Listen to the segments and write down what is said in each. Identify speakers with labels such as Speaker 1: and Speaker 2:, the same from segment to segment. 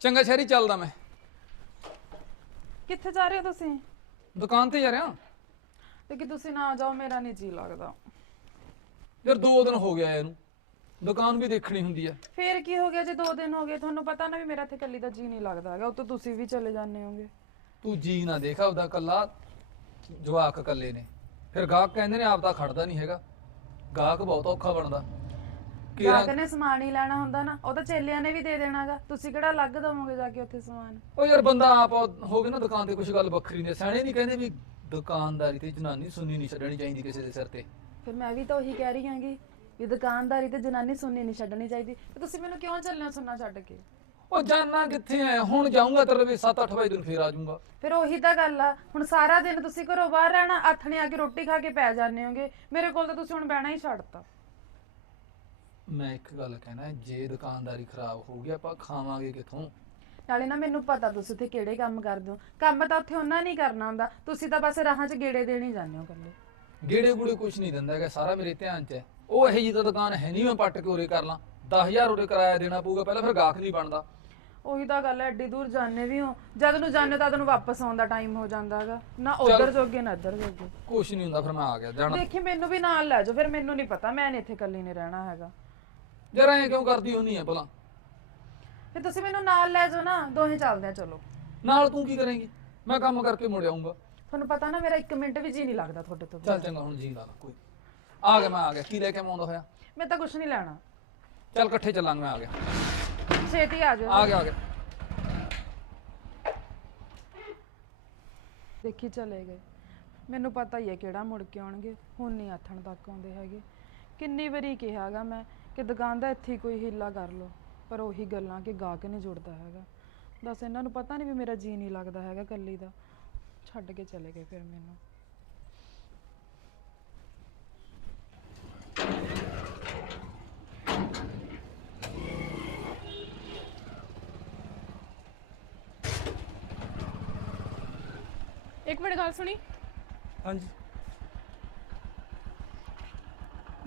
Speaker 1: ਚੰਗਾ ਸ਼ਹਿਰੀ ਚੱਲਦਾ ਮੈਂ।
Speaker 2: ਕਿੱਥੇ ਜਾ ਰਹੇ ਹੋ ਤੁਸੀਂ?
Speaker 1: ਦੁਕਾਨ ਤੇ ਜਾ ਰਿਹਾ।
Speaker 2: ਤੇ ਕਿ ਤੁਸੀਂ ਨਾ ਜਾਓ ਮੇਰਾ ਨਹੀਂ ਜੀ ਲੱਗਦਾ।
Speaker 1: ਯਾਰ ਦੋ ਦਿਨ ਹੋ ਗਿਆ ਇਹਨੂੰ। ਦੁਕਾਨ ਵੀ ਦੇਖਣੀ ਹੁੰਦੀ ਆ।
Speaker 2: ਫੇਰ ਕੀ ਹੋ ਗਿਆ ਜੇ ਦੋ ਦਿਨ ਹੋ ਗਏ? ਤੁਹਾਨੂੰ ਪਤਾ ਨਾ ਵੀ ਮੇਰਾ ਇੱਥੇ ਇਕੱਲੀ ਦਾ ਜੀ ਨਹੀਂ ਲੱਗਦਾ ਹੈਗਾ। ਉਹ ਤਾਂ ਤੁਸੀਂ ਵੀ ਚਲੇ ਜਾਂਦੇ ਹੋਗੇ।
Speaker 1: ਤੂੰ ਜੀ ਨਾ ਦੇਖ ਆਪਦਾ ਕੱਲਾ ਜਵਾਕ ਕੱਲੇ ਨੇ। ਫਿਰ ਗਾਹਕ ਕਹਿੰਦੇ ਨੇ ਆਪਦਾ ਖੜਦਾ ਨਹੀਂ ਹੈਗਾ। ਗਾਹਕ ਬਹੁਤ ਔਖਾ ਬਣਦਾ।
Speaker 2: ਗਾਹਕ ਨੇ ਸਮਾਨ ਹੀ ਲੈਣਾ ਹੁੰਦਾ ਨਾ ਉਹ ਤਾਂ ਚੇਲਿਆਂ ਨੇ ਵੀ ਦੇ ਦੇਣਾਗਾ। ਤੁਸੀਂ ਕਿਹੜਾ ਅਲੱਗ ਦਵੋਗੇ ਜਾ ਕੇ ਉੱਥੇ ਸਮਾਨ?
Speaker 1: ਉਹ ਯਾਰ ਬੰਦਾ ਆਪ ਹੋਵੇ ਨਾ ਦੁਕਾਨ ਤੇ ਕੁਝ ਗੱਲ ਵੱਖਰੀ ਨੇ। ਸਿਆਣੇ ਨਹੀਂ ਕਹਿੰਦੇ ਵੀ ਦੁਕਾਨਦਾਰੀ ਤੇ ਜਨਾਨੀ ਸੁਣਨੀ ਨਹੀਂ ਛੱਡਣੀ ਚਾਹੀਦੀ ਕਿਸੇ ਦੇ ਸਿਰ ਤੇ।
Speaker 2: ਫਿਰ ਮੈਂ ਵੀ ਤਾਂ ਉਹੀ ਕਹਿ ਰਹੀ ਹਾਂਗੀ ਵੀ ਦੁਕਾਨਦਾਰੀ ਤੇ ਜਨਾਨੀ ਸੁਣਨੀ ਨਹੀਂ ਛੱਡਣੀ ਚਾਹੀਦੀ। ਤੇ ਤੁਸੀਂ ਮੈਨੂੰ ਕਿਉਂ ਚੱਲਣਾ ਸੁਣਨਾ ਛੱਡ ਕੇ?
Speaker 1: ਉਹ ਜਾਨਾ ਕਿੱਥੇ ਆ ਹੁਣ ਜਾਊਂਗਾ ਤੇਰੇ ਵੀ 7-8 ਵਜੇ ਦਿਨ ਫੇਰ ਆ ਜਾਊਂਗਾ।
Speaker 2: ਫਿਰ ਉਹੀ ਤਾਂ ਗੱਲ ਆ। ਹੁਣ ਸਾਰਾ ਦਿਨ ਤੁਸੀਂ ਘਰੋਂ ਬਾਹਰ ਰਹਿਣਾ ਆਥਣੇ ਆ ਕੇ ਰੋਟੀ ਖਾ ਕੇ ਪੈ ਜਾਂਦੇ ਹੋਗੇ। ਮੇਰੇ ਕੋਲ ਤਾਂ ਤੁਸੀਂ ਹੁਣ ਬਹਿਣਾ ਹੀ ਛੱਡਤਾ
Speaker 1: ਮੈਂ ਇੱਕ ਗੱਲ ਕਹਿਣਾ ਜੇ ਦੁਕਾਨਦਾਰੀ ਖਰਾਬ ਹੋ ਗਈ ਆਪਾਂ ਖਾਵਾਂਗੇ ਕਿੱਥੋਂ?
Speaker 2: ਨਾਲੇ ਨਾ ਮੈਨੂੰ ਪਤਾ ਤੁਸੀਂ ਉੱਥੇ ਕਿਹੜੇ ਕੰਮ ਕਰਦੇ ਹੋ। ਕੰਮ ਤਾਂ ਉੱਥੇ ਉਹਨਾਂ ਨਹੀਂ ਕਰਨਾ ਹੁੰਦਾ। ਤੁਸੀਂ ਤਾਂ ਬਸ ਰਾਹਾਂ 'ਚ ਗੇੜੇ ਦੇਣ ਹੀ ਜਾਂਦੇ ਹੋ ਇਕੱਲੇ।
Speaker 1: ਗੇੜੇ ਗੂੜੇ ਕੁਝ ਨਹੀਂ ਦਿੰਦਾ ਹੈਗਾ ਸਾਰਾ ਮੇਰੇ ਧਿਆਨ 'ਚ ਹੈ। ਉਹ ਇਹੋ ਜਿਹੀ ਤਾਂ ਦੁਕਾਨ ਹੈ ਨਹੀਂ ਮੈਂ ਪੱਟ ਕੇ ਉਰੇ ਕਰ ਲਾਂ। 10000 ਉਰੇ ਕਿਰਾਇਆ ਦੇਣਾ ਪਊਗਾ ਪਹਿਲਾਂ ਫਿਰ ਗਾਹਕ ਨਹੀਂ ਬਣਦਾ।
Speaker 2: ਉਹੀ ਤਾਂ ਗੱਲ ਹੈ ਐਡੀ ਦੂਰ ਜਾਂਦੇ ਵੀ ਹੋ। ਜਦ ਨੂੰ ਜਾਂਦੇ ਤਾਂ ਤੁਹਾਨੂੰ ਵਾਪਸ ਆਉਣ ਦਾ ਟਾਈਮ ਹੋ ਜਾਂਦਾ ਹੈਗਾ। ਨਾ ਉਧਰ ਜੋਗੇ ਨਾ ਇੱਧਰ ਜੋਗੇ।
Speaker 1: ਕੁਝ ਨਹੀਂ ਹੁੰਦਾ ਫਿਰ ਮੈਂ ਆ ਗਿਆ ਜਾਣਾ।
Speaker 2: ਦੇਖੀ ਮੈਨੂੰ ਵੀ ਨਾਲ ਲੈ ਜਾਓ ਫਿਰ ਮੈਨੂੰ ਨਹੀਂ ਪਤਾ ਮੈਂ ਨਹੀਂ ਇੱਥੇ ਇਕੱਲੀ ਨਹੀਂ ਰਹਿਣਾ ਹੈਗਾ।
Speaker 1: ਯਾਰ ਐਂ ਕਿਉਂ ਕਰਦੀ ਹੁੰਨੀ ਆ ਭਲਾ?
Speaker 2: ਫਿਰ ਤੁਸੀਂ ਮੈਨੂੰ ਨਾਲ ਲੈ ਜਾਓ ਨਾ ਦੋਹੇ ਚੱਲਦੇ ਆ ਚਲੋ।
Speaker 1: ਨਾਲ ਤੂੰ ਕੀ ਕਰੇਂਗੀ? ਮੈਂ ਕੰਮ ਕਰਕੇ ਮੁੜ ਆਊਂਗਾ।
Speaker 2: ਤੁਹਾਨੂੰ ਪਤਾ ਨਾ ਮੇਰਾ 1 ਮਿੰਟ ਵੀ ਜੀ ਨਹੀਂ ਲੱਗਦਾ ਤੁਹਾਡੇ ਤੋਂ
Speaker 1: ਚੱਲ ਚੰਗਾ ਹੁਣ ਜੀ ਲਾ ਲਾ ਕੋਈ ਆ ਗਿਆ ਮੈਂ ਆ ਗਿਆ। ਕੀ ਲੈ ਕੇ ਮੈਂ ਆਉਂਦਾ ਹੋਇਆ?
Speaker 2: ਮੈਂ ਤਾਂ ਕੁਝ ਨਹੀਂ ਲੈਣਾ।
Speaker 1: ਚੱਲ ਇਕੱਠੇ ਚੱਲਾਂਗੇ ਮੈਂ ਆ ਗਿਆ।
Speaker 2: ਛੇਤੀ ਆ ਜਾਓ।
Speaker 1: ਆ ਗਿਆ ਆ ਗਿਆ।
Speaker 2: ਦੇਖੀ ਚਲੇ ਗਏ। ਮੈਨੂੰ ਪਤਾ ਹੀ ਹੈ ਕਿਹੜਾ ਮੁੜ ਕੇ ਆਉਣਗੇ। ਹੁਣ ਨਹੀਂ ਆਥਣ ਤੱਕ ਆਉਂਦੇ ਹੈਗੇ। ਕਿੰਨੀ ਵਾਰੀ ਕਿਹਾਗਾ ਮੈਂ ਕਿ ਦੁਕਾਨ ਦਾ ਇੱਥੇ ਹੀ ਕੋਈ ਹਿੱਲਾ ਕਰ ਲਓ ਪਰ ਉਹੀ ਗੱਲਾਂ ਕਿ ਗਾਹਕ ਨਹੀਂ ਜੁੜਦਾ ਹੈਗਾ। ਬਸ ਇਹਨਾਂ ਨੂੰ ਪਤਾ ਨਹੀਂ ਵੀ ਮੇਰਾ ਜੀ ਨਹੀਂ ਲੱਗਦਾ ਹੈਗਾ ਕੱਲੀ ਦਾ। ਛੱਡ ਕੇ ਚਲੇ ਗਏ ਫਿਰ ਮੈਨੂੰ।
Speaker 3: ਇੱਕ ਮਿੰਟ ਗੱਲ ਸੁਣੀ।
Speaker 1: ਹਾਂਜੀ।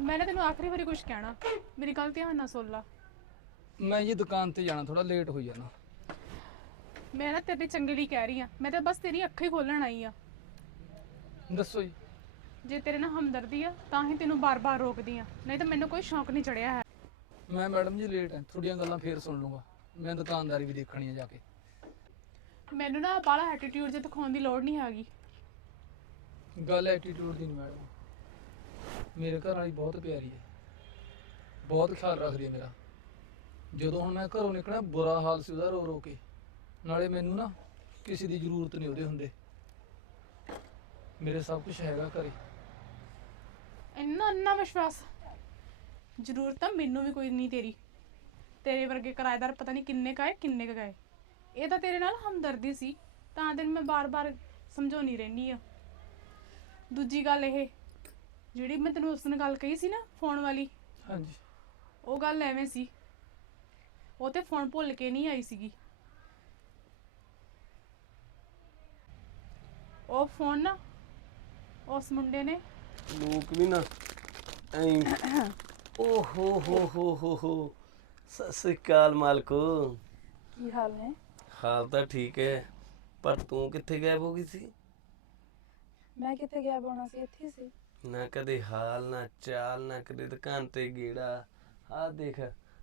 Speaker 3: ਮੈਂ ਨਾ ਤੈਨੂੰ ਆਖਰੀ ਵਾਰੀ ਕੁਝ ਕਹਿਣਾ। ਮੇਰੀ ਗੱਲ ਧਿਆਨ ਨਾਲ ਸੁਣ ਲਾ।
Speaker 1: ਮੈਂ ਜੀ ਦੁਕਾਨ ਤੇ ਜਾਣਾ ਥੋੜਾ ਲੇਟ ਹੋਈ ਜਾਣਾ।
Speaker 3: ਮੈਂ ਨਾ ਤੇਰੇ ਚੰਗੇ ਲਈ ਕਹਿ ਰਹੀ ਆ ਮੈਂ ਤਾਂ ਬਸ ਤੇਰੀ ਅੱਖਾਂ ਹੀ ਖੋਲਣ ਆਈ ਆ
Speaker 1: ਦੱਸੋ ਜੀ।
Speaker 3: ਜੇ ਤੇਰੇ ਨਾਲ ਹਮਦਰਦੀ ਆ ਤਾਂ ਹੀ ਤੈਨੂੰ ਬਾਰ-ਬਾਰ ਰੋਕਦੀ ਆ ਨਹੀਂ ਤਾਂ ਮੈਨੂੰ ਕੋਈ ਸ਼ੌਂਕ ਨਹੀਂ ਚੜਿਆ ਹੈ।
Speaker 1: ਮੈਂ ਮੈਡਮ ਜੀ ਲੇਟ ਹਾਂ ਥੋੜੀਆਂ ਗੱਲਾਂ ਫੇਰ ਸੁਣ ਲੂੰਗਾ ਮੈਂ ਦੁਕਾਨਦਾਰੀ ਵੀ ਦੇਖਣੀ ਹੈ ਜਾ ਕੇ।
Speaker 3: ਮੈਨੂੰ ਨਾ ਬਾਲਾ ਐਟੀਟਿਊਡ ਜੇ ਦਿਖਾਉਣ ਦੀ ਲੋੜ ਨਹੀਂ ਹੈਗੀ।
Speaker 1: ਗੱਲ ਐਟੀਟਿਊਡ ਦੀ ਨਹੀਂ ਮੈਡਮ। ਮੇਰੇ ਘਰ ਵਾਲੀ ਬਹੁਤ ਪਿਆਰੀ ਹੈ। ਬਹੁਤ ਖਿਆਲ ਰੱਖਦੀ ਹੈ ਮੇਰਾ। ਜਦੋਂ ਹੁਣ ਮੈਂ ਘਰੋਂ ਨਿਕਲਿਆ, ਬੁਰਾ ਹਾਲ ਸੀ ਉਹਦਾ ਰੋ ਰੋ ਕੇ। ਨਾਲੇ ਮੈਨੂੰ ਨਾ ਕਿਸੇ ਦੀ ਜ਼ਰੂਰਤ ਨਹੀਂ ਉਹਦੇ ਹੁੰਦੇ। ਮੇਰੇ ਸਭ ਕੁਝ ਹੈਗਾ ਘਰੇ।
Speaker 3: ਇੰਨਾ ਇੰਨਾ ਵਿਸ਼ਵਾਸ। ਜ਼ਰੂਰਤ ਤਾਂ ਮੈਨੂੰ ਵੀ ਕੋਈ ਨਹੀਂ ਤੇਰੀ। ਤੇਰੇ ਵਰਗੇ ਕਿਰਾਏਦਾਰ ਪਤਾ ਨਹੀਂ ਕਿੰਨੇ ਕਾਏ ਕਿੰਨੇ ਕੁ ਗਏ। ਇਹ ਤਾਂ ਤੇਰੇ ਨਾਲ ਹਮਦਰਦੀ ਸੀ। ਤਾਂ ਤੈਨੂੰ ਮੈਂ ਬਾਰ-ਬਾਰ ਸਮਝਾਉਣੀ ਰਹਿੰਦੀ ਆ ਦੂਜੀ ਗੱਲ ਇਹ ਜਿਹੜੀ ਮੈਂ ਤੈਨੂੰ ਉਸ ਦਿਨ ਗੱਲ ਕਹੀ ਸੀ ਨਾ ਫੋਨ ਵਾਲੀ
Speaker 1: ਹਾਂਜੀ।
Speaker 3: ਉਹ ਗੱਲ ਐਵੇਂ ਸੀ। ਉਹ ਤੇ ਫੋਨ ਭੁੱਲ ਕੇ ਨਹੀਂ ਆਈ ਸੀਗੀ। ਉਹ ਫੋਨ ਨਾ ਉਸ ਮੁੰਡੇ ਨੇ
Speaker 4: ਲੋਕ ਵੀ ਨਾ ਐਂ ਓ ਹੋ ਹੋ ਹੋ ਹੋ ਹੋ ਸਤਿ ਸ੍ਰੀ ਅਕਾਲ ਮਾਲਕੋ।
Speaker 2: ਕੀ ਹਾਲ ਨੇ?
Speaker 4: ਹਾਲ ਤਾਂ ਠੀਕ ਹੈ ਪਰ ਤੂੰ ਕਿੱਥੇ ਗਾਇਬ ਹੋ ਗਈ ਸੀ?
Speaker 2: ਮੈਂ ਕਿੱਥੇ ਗਿਆ ਬੋਣਾ ਸੀ ਇੱਥੇ ਹੀ ਸੀ।
Speaker 4: ਨਾ ਕਦੇ ਹਾਲ ਨਾ ਚਾਲ ਨਾ ਕਦੇ ਦੁਕਾਨ ਤੇ ਗੇੜਾ। ਆਹ ਦੇਖ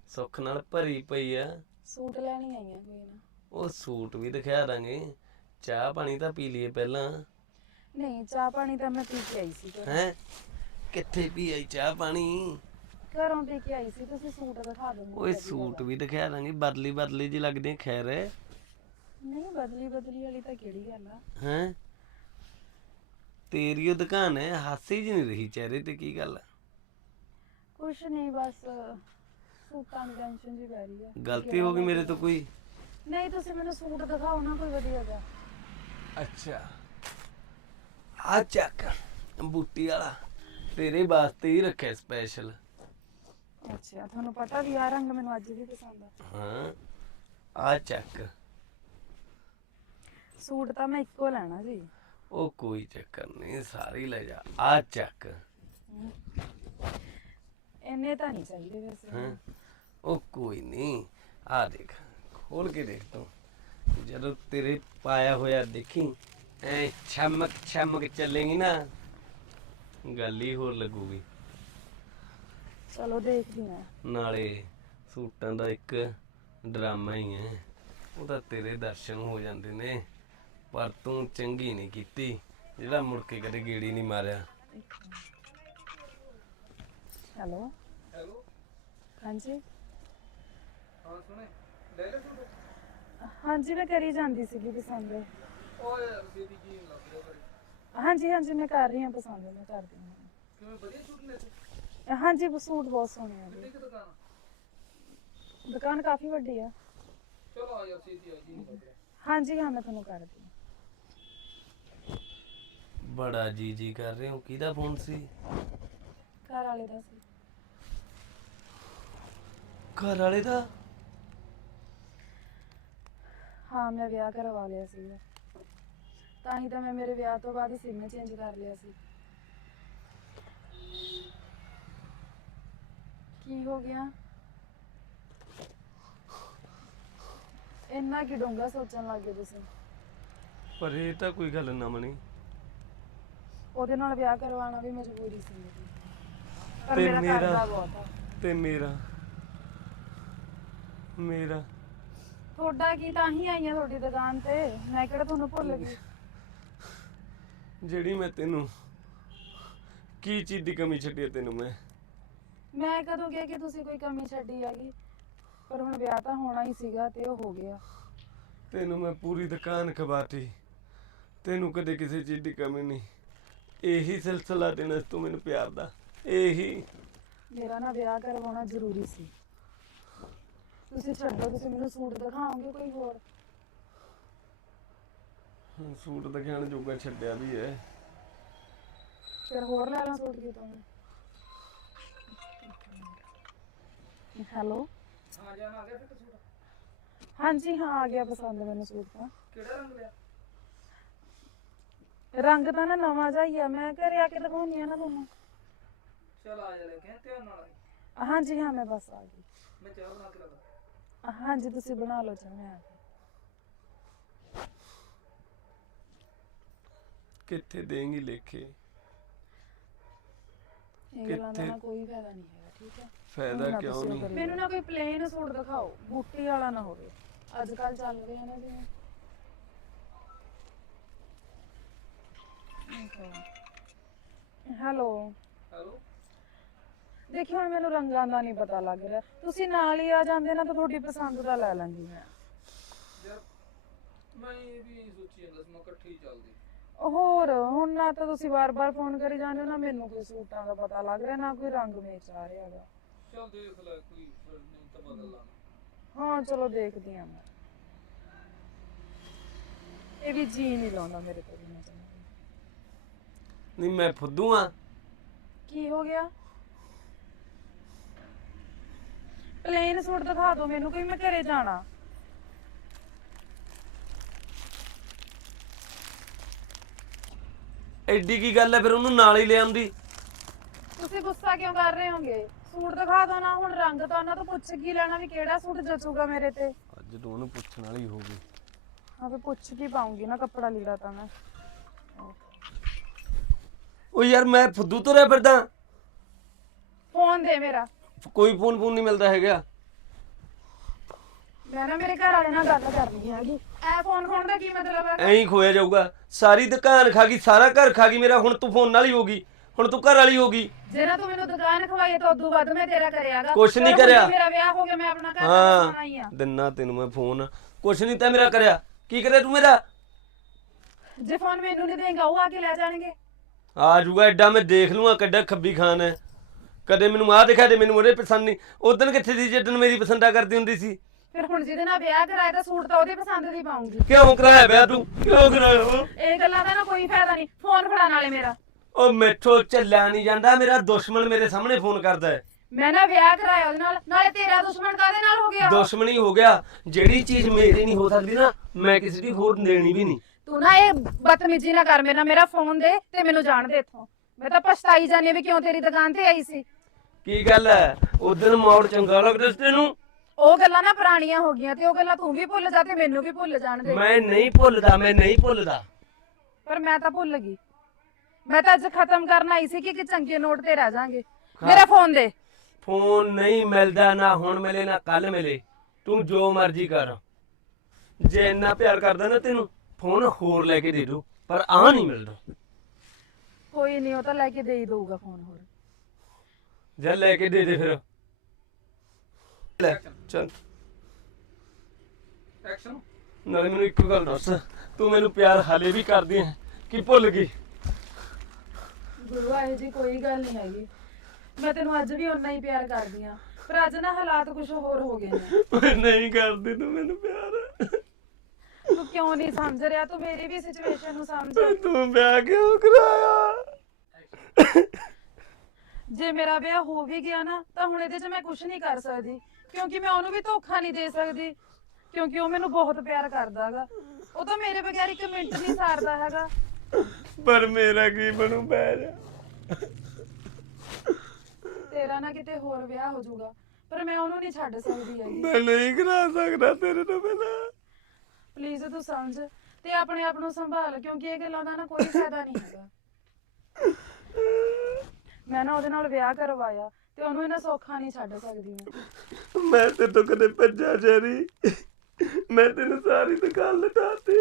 Speaker 4: ਸੁੱਖ ਨਾਲ ਭਰੀ ਪਈ ਆ।
Speaker 2: ਸੂਟ ਲੈਣੀ ਆਈ ਆ ਕੋਈ ਨਾ।
Speaker 4: ਉਹ ਸੂਟ ਵੀ ਦਿਖਾ ਦਾਂਗੇ। ਚਾਹ ਪਾਣੀ ਤਾਂ ਪੀ ਲਈਏ ਪਹਿਲਾਂ।
Speaker 2: ਨਹੀਂ ਚਾਹ ਪਾਣੀ ਤਾਂ ਮੈਂ ਪੀ ਕੇ ਆਈ ਸੀ ਘਰੋਂ।
Speaker 4: ਹੈ? ਕਿੱਥੇ ਪੀ ਆਈ ਚਾਹ ਪਾਣੀ?
Speaker 2: ਘਰੋਂ ਪੀ ਕੇ ਆਈ ਸੀ ਤੁਸੀਂ ਸੂਟ ਦਿਖਾ ਦਿਓ
Speaker 4: ਓਏ ਸੂਟ ਵੀ ਦਿਖਾ ਦਾਂਗੇ ਬਦਲੀ ਬਦਲੀ ਜੀ ਲੱਗਦੇ ਖੈਰ।
Speaker 2: ਨਹੀਂ ਬਦਲੀ ਬਦਲੀ ਵਾਲੀ ਤਾਂ ਕਿਹੜੀ ਗੱਲ ਆ।
Speaker 4: ਹੈਂ? ਤੇਰੀ ਉਹ ਦੁਕਾਨ ਹੈ ਹਾਸੀ ਜੀ ਨਹੀਂ ਰਹੀ ਚਿਹਰੇ ਤੇ ਕੀ ਗੱਲ ਹੈ?
Speaker 2: ਕੁਛ ਨਹੀਂ ਬਸ ਸੂਟਾਂ ਦੀ ਟੈਨਸ਼ਨ ਜੀ ਪੈ ਰਹੀ ਆ
Speaker 4: ਗਲਤੀ ਹੋ ਗਈ ਮੇਰੇ ਤੋਂ ਕੋਈ?
Speaker 2: ਨਹੀਂ ਤੁਸੀਂ ਮੈਨੂੰ ਸੂਟ ਦਿਖਾਓ ਨਾ ਕੋਈ ਵਧੀਆ ਜਿਹਾ।
Speaker 4: ਅੱਛਾ। ਆ ਚੱਕ ਬੂਟੀ ਵਾਲਾ। ਤੇਰੇ ਵਾਸਤੇ ਹੀ ਰੱਖਿਆ ਸਪੈਸ਼ਲ
Speaker 2: ਅੱਛਾ ਤੁਹਾਨੂੰ ਪਤਾ ਵੀ ਆ ਰੰਗ ਮੈਨੂੰ ਅੱਜ ਵੀ ਪਸੰਦ ਆ।
Speaker 4: ਹਾਂ ਆ ਚੱਕ।
Speaker 2: ਸੂਟ ਤਾਂ ਮੈਂ ਇੱਕੋ ਲੈਣਾ ਸੀ।
Speaker 4: ਉਹ ਕੋਈ ਚੱਕਰ ਨਹੀਂ ਸਾਰੀ ਲੈ ਜਾ। ਆ ਚੱਕ।
Speaker 2: ਇੰਨੇ ਤਾਂ ਨਹੀਂ ਚਾਹੀਦੇ ਵੈਸੇ।
Speaker 4: ਹਾਂ? ਉਹ ਕੋਈ ਨਹੀਂ। ਆ ਦੇਖ ਖੋਲ ਕੇ ਦੇਖ ਤੂੰ। ਜਦੋਂ ਤੇਰੇ ਪਾਇਆ ਹੋਇਆ ਦੇਖੀ ਐ ਛਮਕ ਛਮਕ ਚੱਲੇਗੀ ਨਾ ਗੱਲ ਹੀ ਹੋਰ ਲੱਗੂਗੀ।
Speaker 2: ਚਲੋ ਦੇਖਦੀ ਆ
Speaker 4: ਨਾਲੇ ਸੂਟਾਂ ਦਾ ਇੱਕ ਡਰਾਮਾ ਹੀ ਹੈ। ਉਹ ਤਾਂ ਤੇਰੇ ਦਰਸ਼ਨ ਹੋ ਜਾਂਦੇ ਨੇ। ਪਰ ਤੂੰ ਚੰਗੀ ਨਹੀਂ ਕੀਤੀ। ਜਿਹੜਾ ਮੁੜ ਕੇ ਕਦੇ ਗੇੜੀ ਨਹੀਂ ਮਾਰਿਆ।
Speaker 2: ਹੈਲੋ।
Speaker 1: ਹੈਲੋ।
Speaker 2: ਹਾਂਜੀ।
Speaker 1: ਹਾਂ ਸੁਣੇ। ਲੈ ਲੈ ਸੂਟ
Speaker 2: ਹਾਂਜੀ ਮੈਂ ਕਰੀ ਜਾਂਦੀ ਸੀਗੀ ਪਸੰਦ।
Speaker 1: ਕੀ ਲੱਗ ਰਿਹਾ।
Speaker 2: ਹਾਂਜੀ ਹਾਂਜੀ ਮੈਂ ਕਰ ਰਹੀ ਹਾਂ ਪਸੰਦ ਮੈਂ ਕਰਦੀ ਹਾਂ।
Speaker 1: ਕਿਵੇਂ ਵਧੀਆ ਸੂਟ ਨੇ ਤੇ?
Speaker 2: ਹਾਂਜੀ ਉਹ ਸੂਟ ਬਹੁਤ ਸੋਹਣੇ ਆ ਜੀ।
Speaker 1: ਕੁ ਦੁਕਾਨ ਆ?
Speaker 2: ਦੁਕਾਨ ਕਾਫੀ ਵੱਡੀ ਆ।
Speaker 1: ਚਲੋ ਆ ਯਾਰ ਛੇਤੀ ਆ ਜੀ। ਨਹੀਂ ਲੱਗ ਰਿਹਾ
Speaker 2: ਹਾਂਜੀ ਹਾਂ ਮੈਂ ਤੁਹਾਨੂੰ ਕਰਦੀ ਹਾਂ।
Speaker 4: ਬੜਾ ਜੀ ਜੀ ਕਰ ਰਹੇ ਹੋ? ਕਿਹਦਾ ਫੋਨ ਸੀ?
Speaker 2: ਘਰ ਵਾਲੇ ਦਾ ਸੀ।
Speaker 4: ਘਰ ਵਾਲੇ ਦਾ?
Speaker 2: ਹਾਂ ਮੈਂ ਵਿਆਹ ਕਰਵਾ ਲਿਆ ਸੀ। ਤਾਂ ਹੀ ਤਾਂ ਮੈਂ ਮੇਰੇ ਵਿਆਹ ਤੋਂ ਬਾਅਦ ਹੀ ਸਿਮ ਚੇਂਜ ਕਰ ਲਿਆ ਸੀ। ਕੀ ਹੋ ਗਿਆ? ਇੰਨਾ ਕਿ ਡੂੰਘਾ ਸੋਚਣ ਲੱਗ ਗਏ ਤੁਸੀਂ।
Speaker 4: ਪਰ ਇਹ ਤਾਂ ਕੋਈ ਗੱਲ ਨਾ ਮਣੀ
Speaker 2: ਉਹਦੇ ਨਾਲ ਵਿਆਹ ਕਰਵਾਉਣਾ ਵੀ ਮਜਬੂਰੀ ਸੀ। ਮੇਰੀ ਪਰ
Speaker 4: ਤੇ
Speaker 2: ਮੇਰਾ
Speaker 4: ਮੇਰਾ-
Speaker 2: ਕਰਜ਼ਾ ਬਹੁਤ ਆ।
Speaker 4: ਤੇ ਮੇਰਾ। ਮੇਰਾ।
Speaker 2: ਤੁਹਾਡਾ ਕੀ ਤਾਂ ਹੀ ਆਈਆਂ ਤੁਹਾਡੀ ਦੁਕਾਨ ਤੇ? ਮੈਂ ਕਿਹੜਾ ਤੁਹਾਨੂੰ ਭੁੱਲ ਗਈ?
Speaker 4: ਜਿਹੜੀ ਮੈਂ ਤੈਨੂੰ ਕੀ ਚੀਜ਼ ਦੀ ਕਮੀ ਛੱਡੀ ਹੈ ਤੈਨੂੰ ਮੈਂ?
Speaker 2: ਮੈਂ ਕਦੋਂ ਕਿਹਾ ਕਿ ਤੁਸੀਂ ਕੋਈ ਕਮੀ ਛੱਡੀ ਹੈਗੀ? ਪਰ ਹੁਣ ਵਿਆਹ ਤਾਂ ਹੋਣਾ ਹੀ ਸੀਗਾ ਤੇ ਉਹ ਹੋ ਗਿਆ।
Speaker 4: ਤੈਨੂੰ ਮੈਂ ਪੂਰੀ ਦੁਕਾਨ ਖਵਾਤੀ। ਤੈਨੂੰ ਕਦੇ ਕਿਸੇ ਚੀਜ਼ ਦੀ ਕਮੀ ਨਹੀਂ। ਇਹੀ ਸਿਲਸਿਲਾ ਦੇਣਾ ਸੀ ਤੂੰ ਮੈਨੂੰ ਪਿਆਰ ਦਾ ਇਹੀ।
Speaker 2: ਮੇਰਾ ਨਾ ਵਿਆਹ ਕਰਵਾਉਣਾ ਜ਼ਰੂਰੀ ਸੀ। ਤੁਸੀਂ ਛੱਡੋ ਤੁਸੀਂ ਮੈਨੂੰ ਸੂਟ ਦਿਖਾਓਗੇ ਕੋਈ ਹੋਰ?
Speaker 4: ਹੁਣ ਸੂਟ ਦਿਖਾਣ ਜੋਗਾ ਛੱਡਿਆ ਵੀ ਹੈ।
Speaker 2: ਫਿਰ ਹੋਰ ਲੈ ਲਾਂ ਸੂਟ ਕਿਤੋਂ ਹੈਲੋ? ਹਾਂਜੀ ਹਾਂ ਆ ਗਿਆ ਪਸੰਦ ਮੈਨੂੰ ਸੂਟ ਤਾਂ।
Speaker 1: ਕਿਹੜਾ ਰੰਗ ਲਿਆ?
Speaker 2: ਰੰਗ ਤਾਂ ਨਾ ਨਵਾਂ ਜਿਹਾ ਹੀ ਆ ਮੈਂ ਘਰੇ ਆ ਕੇ ਦਿਖਾਉਣੀ ਆ ਨਾ ਤੁਹਾਨੂੰ।
Speaker 1: ਚਲ ਆ ਜਾ ਲੈ ਕੇ ਧਿਆਨ ਨਾਲ ਆਈ।
Speaker 2: ਹਾਂਜੀ ਹਾਂ ਮੈਂ ਬਸ ਆ ਗਈ।
Speaker 1: ਮੈਂ ਚਾਹ ਬਣਾ ਕੇ ਲਗਾ
Speaker 2: ਹਾਂਜੀ ਤੁਸੀਂ ਬਣਾ ਲਓ ਮੈਂ ਆ ਗਈ।
Speaker 4: ਕਿੱਥੇ ਦੇਂਗੀ ਲੇਖੇ?
Speaker 2: ਇਹ ਗੱਲਾਂ ਦਾ
Speaker 4: ਕਿੱਥੇ?
Speaker 2: ਨਾ ਕੋਈ ਫਾਇਦਾ ਨਹੀਂ ਹੈਗਾ ਠੀਕ ਹੈ
Speaker 4: ਫਾਇਦਾ ਕਿਉਂ ਨਹੀਂ।
Speaker 2: ਮੈਨੂੰ ਨਾ ਕੋਈ ਪਲੇਨ ਸੂਟ ਦਿਖਾਓ ਬੂਟੀ ਵਾਲਾ ਨਾ ਹੋਵੇ। ਅੱਜ ਕੱਲ ਚੱਲ ਰਹੇ ਨੇ ਜਿਵੇਂ। ਹੈਲੋ
Speaker 1: ਹੈਲੋ
Speaker 2: ਹੁਣ ਮੈਨੂੰ ਰੰਗਾਂ ਦਾ ਨਹੀਂ ਪਤਾ ਲੱਗ ਰਿਹਾ। ਤੁਸੀਂ ਨਾਲ ਹੀ ਆ ਜਾਂਦੇ ਨਾ ਤਾਂ ਤੁਹਾਡੀ ਪਸੰਦ ਦਾ ਲੈ ਲਾਂਗੀ ਮੈਂ।
Speaker 1: ਯਾਰ ਮੈਂ ਇਹ ਵੀ ਸੋਚੀ ਜਾਂਦਾ ਸੀ ਮੈਂ ਇਕੱਠੇ ਹੀ ਚੱਲਦੇ।
Speaker 2: ਹੋਰ ਹੁਣ ਨਾ ਤਾਂ ਤੁਸੀਂ ਵਾਰ-ਵਾਰ ਫੋਨ ਕਰੀ ਜਾਂਦੇ ਹੋ ਨਾ ਮੈਨੂੰ ਕੋਈ ਸੂਟਾਂ ਦਾ ਪਤਾ ਲੱਗ ਰਿਹਾ ਨਾ ਕੋਈ ਰੰਗ ਮੇਚ ਆ ਰਿਹਾ ਹੈਗਾ।
Speaker 1: ਚੱਲ ਦੇਖ ਲੈ ਕੋਈ ਫਿਰ ਨਹੀਂ ਤਾਂ ਬਦਲ ਲਾਂਗੇ
Speaker 2: ਹਾਂ ਚਲੋ ਦੇਖਦੀ ਆ ਮੈਂ। ਇਹ ਵੀ ਜੀ ਨਹੀਂ ਲਾਉਂਦਾ ਮੇਰੇ ਜਮਾਂ ਵੀ।
Speaker 4: ਨਹੀਂ ਮੈਂ ਫੁੱਦੂ ਆ।
Speaker 2: ਕੀ ਹੋ ਗਿਆ? ਪਲੇਨ ਸੂਟ ਦਿਖਾ ਦਿਓ ਮੈਨੂੰ ਕੋਈ ਮੈਂ ਘਰੇ ਜਾਣਾ।
Speaker 4: ਐਡੀ ਕੀ ਗੱਲ ਹੈ ਫਿਰ ਉਹਨੂੰ ਨਾਲ ਹੀ ਲਿਆਉਂਦੀ
Speaker 2: ਤੁਸੀਂ ਗੁੱਸਾ ਕਿਉਂ ਕਰ ਰਹੇ ਹੋਗੇ? ਸੂਟ ਦਿਖਾ ਦਿਓ ਨਾ ਹੁਣ ਰੰਗ ਤਾਂ ਉਹਨਾਂ ਤੋਂ ਪੁੱਛ ਕੀ ਲੈਣਾ ਵੀ ਕਿਹੜਾ ਸੂਟ ਜਚੂਗਾ ਮੇਰੇ ਤੇ।
Speaker 4: ਅੱਜ ਤੂੰ ਉਹਨੂੰ ਪੁੱਛਣ ਵਾਲੀ ਹੋ ਗਈ।
Speaker 2: ਹਾਂ ਫੇ ਪੁੱਛ ਕੀ ਪਾਉਂਗੀ ਨਾ ਕੱਪੜਾ ਲੀੜਾ ਤਾਂ ਮੈਂ।
Speaker 4: ਉਹ ਯਾਰ ਮੈਂ ਫੁੱਦੂ ਤੁਰਿਆ ਫਿਰਦਾ।
Speaker 2: ਫੋਨ ਦੇ ਮੇਰਾ।
Speaker 4: ਕੋਈ ਫੋਨ ਫੋਨ ਨਹੀਂ ਮਿਲਦਾ ਹੈਗਾ।
Speaker 2: ਮੈਂ ਨਾ ਮੇਰੇ ਘਰ ਵਾਲੇ ਨਾਲ ਗੱਲ ਕਰਨੀ ਹੈਗੀ। ਐ ਫੋਨ ਖੋਣ ਦਾ ਕੀ ਮਤਲਬ ਹੈ?
Speaker 4: ਐਂ ਹੀ ਖੋਇਆ ਜਾਊਗਾ। ਸਾਰੀ ਦੁਕਾਨ ਖਾ ਗਈ ਸਾਰਾ ਘਰ ਖਾ ਗਈ ਮੇਰਾ ਹੁਣ ਤੂੰ ਫੋਨ ਨਾਲ ਹੀ ਹੋ ਗਈ। ਹੁਣ ਤੂੰ ਘਰ ਵਾਲੀ ਹੋ ਗਈ।
Speaker 2: ਜੇ ਨਾ ਤੂੰ ਮੈਨੂੰ ਦੁਕਾਨ ਖਵਾਈ ਤਾਂ ਉਦੋਂ ਵੱਧ ਮੈਂ ਤੇਰਾ ਕਰਿਆਗਾ
Speaker 4: ਕੁਛ ਨੀ ਕਰਿਆ।
Speaker 2: ਮੇਰਾ ਵਿਆਹ ਹੋ ਗਿਆ ਮੈਂ ਆਪਣਾ ਘਰ ਦਾ ਹੀ ਆ।
Speaker 4: ਹਾਂ ਦਿਨਾ ਤੈਨੂੰ ਮੈਂ ਫੋਨ। ਕੁਛ ਨਹੀਂ ਤਾਂ ਮੇਰਾ ਕਰਿਆ। ਕੀ ਕਰਿਆ ਤੂੰ ਮੇਰਾ?
Speaker 2: ਜੇ ਫੋਨ ਮੈਨੂੰ ਨਹੀਂ ਦੇਂਗਾ ਉਹ ਆ ਕੇ ਲੈ ਜਾਣਗੇ।
Speaker 4: ਆ ਜੂਗਾ ਐਡਾ ਮੈਂ ਦੇਖ ਲੂੰਗਾ ਕੱਡਾ ਖੱਬੀ ਖਾਨ ਹੈ। ਕਦੇ ਮੈਨੂੰ ਆਹ ਦਿਖਾ ਦੇ ਮੈਨੂੰ ਉਹਦੇ ਪਸੰਦ ਨਹੀਂ। ਉਦੋਂ ਕਿੱਥੇ ਸੀ ਜਦੋਂ ਮੇਰੀ ਪਸੰਦਾ ਕਰਦੀ ਹੁੰਦੀ ਸੀ?
Speaker 2: ਫਿਰ ਹੁਣ ਜਿਹਦੇ ਨਾਲ ਵਿਆਹ ਕਰਾਇਆ ਤਾਂ ਸੂਟ ਤਾਂ ਉਹਦੇ ਪਸੰਦ ਦੀ ਪਾਉਂਗੀ।
Speaker 4: ਕਿਉਂ ਕਰਾਇਆ ਵਿਆਹ ਤੂੰ? ਕਿਉਂ ਕਰਾਇਆ ਉਹ?
Speaker 2: ਇਹ ਗੱਲਾਂ ਦਾ ਨਾ ਕੋਈ ਫਾਇਦਾ ਨਹੀਂ। ਫੋਨ ਫੜਾ ਨਾਲੇ ਮੇਰਾ।
Speaker 4: ਉਹ ਮੈਥੋਂ ਚੱਲਿਆ ਨਹੀਂ ਜਾਂਦਾ ਮੇਰਾ ਦੁਸ਼ਮਣ ਮੇਰੇ ਸਾਹਮਣੇ ਫੋਨ ਕਰਦਾ ਹੈ।
Speaker 2: ਮੈਂ ਨਾ ਵਿਆਹ ਕਰਾਇਆ ਉਹਦੇ ਨਾਲ। ਨਾਲੇ ਤੇਰਾ ਦੁਸ਼ਮਣ ਕਾਦੇ ਨਾਲ ਹੋ ਗਿਆ? ਉਹ?
Speaker 4: ਦੁਸ਼ਮਣੀ ਹੋ ਗਿਆ। ਜਿਹੜੀ ਚੀਜ਼ ਮੇਰੀ ਨਹੀਂ ਹੋ ਸਕਦੀ ਨਾ ਮੈਂ ਕਿਸੇ ਦੀ ਹੋਰ ਦੇਣੀ ਵੀ ਨਹੀਂ।
Speaker 2: ਤੂੰ ਨਾ ਇਹ ਬਦਤਮੀਜ਼ੀ ਨਾ ਕਰ ਮੇਰੇ ਮੇਰਾ ਫੋਨ ਦੇ ਤੇ ਮੈਨੂੰ ਜਾਣ ਦੇ ਇੱਥੋਂ। ਮੈਂ ਤਾਂ ਪਛਤਾਈ ਜਾਂਦੀ ਵੀ ਕਿਉਂ ਤੇਰੀ ਦੁਕਾਨ ਤੇ ਆਈ ਸੀ।
Speaker 4: ਕੀ ਗੱਲ ਹੈ ਉਦੋਂ ਮੌੜ ਚੰਗਾ ਲੱਗਦਾ ਸੀ ਤੈਨੂੰ?
Speaker 2: ਉਹ ਗੱਲਾਂ ਨਾ ਪੁਰਾਣੀਆਂ ਹੋ ਗਈਆਂ ਤੇ ਉਹ ਗੱਲਾਂ ਤੂੰ ਵੀ ਭੁੱਲ ਜਾ ਤੇ ਮੈਨੂੰ ਵੀ ਭੁੱਲ ਜਾਣ ਦੇ।
Speaker 4: ਮੈਂ ਨਹੀਂ ਭੁੱਲਦਾ ਮੈਂ ਨਹੀਂ ਭੁੱਲਦਾ।
Speaker 2: ਪਰ ਮੈਂ ਤਾਂ ਭੁੱਲ ਗਈ। ਮੈਂ ਤਾਂ ਅੱਜ ਖਤਮ ਕਰਨ ਆਈ ਸੀ ਕਿ ਕਿ ਚੰਗੇ ਨੋਟ ਤੇ ਰਹਿ ਜਾਾਂਗੇ। ਮੇਰਾ ਫੋਨ ਦੇ।
Speaker 4: ਫੋਨ ਨਹੀਂ ਮਿਲਦਾ ਨਾ ਹੁਣ ਮਿਲੇ ਨਾ ਕੱਲ ਮਿਲੇ। ਤੂੰ ਜੋ ਮਰਜ਼ੀ ਕਰ। ਜੇ ਇੰਨਾ ਪਿਆਰ ਕਰਦਾ ਨਾ ਤੈਨੂੰ ਫੋਨ ਹੋਰ ਲੈ ਕੇ ਦੇ ਦੂ ਪਰ ਆ ਨਹੀਂ ਮਿਲਦਾ।
Speaker 2: ਕੋਈ ਨਹੀਂ ਉਹ ਤਾਂ ਲੈ ਕੇ ਦੇ ਹੀ ਦਊਗਾ ਫੋਨ ਹੋਰ।
Speaker 4: ਜਾਂ ਲੈ ਕੇ ਦੇ ਦੇ ਫਿਰ। ਲੈ ਚੱਲ।
Speaker 1: ਐਕਸ਼ਨ
Speaker 4: ਨਾਲੇ ਮੈਨੂੰ ਇੱਕ ਗੱਲ ਦੱਸ ਤੂੰ ਮੈਨੂੰ ਪਿਆਰ ਹਾਲੇ ਵੀ ਕਰਦੀ ਹੈ ਕਿ ਭੁੱਲ ਗਈ?
Speaker 2: ਗੁਰੂ ਇਹ ਜੀ ਕੋਈ ਗੱਲ ਨਹੀਂ ਹੈਗੀ। ਮੈਂ ਤੈਨੂੰ ਅੱਜ ਵੀ ਓਨਾ ਹੀ ਪਿਆਰ ਕਰਦੀ ਆ ਪਰ ਅੱਜ ਨਾ ਹਾਲਾਤ ਕੁਝ ਹੋਰ ਹੋ ਗਏ ਨੇ।
Speaker 4: ਓਏ ਨਹੀਂ ਕਰਦੀ ਤੂੰ ਮੈਨੂੰ ਪਿਆਰ।
Speaker 2: ਤੂੰ ਕਿਉਂ ਨਹੀਂ ਸਮਝ ਰਿਹਾ? ਤੂੰ ਮੇਰੀ ਵੀ ਸਿਚੁਏਸ਼ਨ ਨੂੰ ਸਮਝ।
Speaker 4: ਤੂੰ ਵਿਆਹ ਕਿਉਂ ਕਰਾਇਆ?
Speaker 2: ਜੇ ਮੇਰਾ ਵਿਆਹ ਹੋ ਵੀ ਗਿਆ ਨਾ ਤਾਂ ਹੁਣ ਇਹਦੇ 'ਚ ਮੈਂ ਕੁਝ ਨਹੀਂ ਕਰ ਸਕਦੀ। ਕਿਉਂਕਿ ਮੈਂ ਉਹਨੂੰ ਵੀ ਧੋਖਾ ਨਹੀਂ ਦੇ ਸਕਦੀ। ਕਿਉਂਕਿ ਉਹ ਮੈਨੂੰ ਬਹੁਤ ਪਿਆਰ ਕਰਦਾ ਹੈਗਾ। ਉਹ ਤਾਂ ਮੇਰੇ ਬਗੈਰ ਇੱਕ ਮਿੰਟ ਨਹੀਂ ਸਾਰਦਾ ਹੈਗਾ।
Speaker 4: ਪਰ ਮੇਰਾ ਕੀ ਬਣੂ ਜਾ।
Speaker 2: ਤੇਰਾ ਨਾ ਕਿਤੇ ਹੋਰ ਵਿਆਹ ਹੋ ਜਾਊਗਾ ਪਰ ਮੈਂ ਉਹਨੂੰ ਨਹੀਂ ਛੱਡ ਸਕਦੀ ਹੈਗੀ।
Speaker 4: ਮੈਂ ਨਹੀਂ ਕਰਾ ਸਕਦਾ ਤੇਰੇ ਤੋਂ ਬਿਨਾਂ।
Speaker 2: ਪਲੀਜ਼ ਤੂੰ ਸਮਝ ਤੇ ਆਪਣੇ ਆਪ ਨੂੰ ਸੰਭਾਲ ਕਿਉਂਕਿ ਇਹ ਗੱਲਾਂ ਦਾ ਨਾ ਕੋਈ ਫਾਇਦਾ ਨਹੀਂ ਹੈਗਾ। ਮੈਂ ਨਾ ਉਹਦੇ ਨਾਲ ਵਿਆਹ ਕਰਵਾਇਆ ਤੇ ਉਹਨੂੰ ਇਹਨਾਂ ਸੌਖਾ ਨਹੀਂ ਛੱਡ ਸਕਦੀ ਮੈਂ।
Speaker 4: ਤੇ ਤੋਂ ਕਦੇ ਭੱਜਾ ਜਰੀ ਮੈਂ ਤੈਨੂੰ ਸਾਰੀ ਦੁਕਾਨ ਲਟਾਤੀ।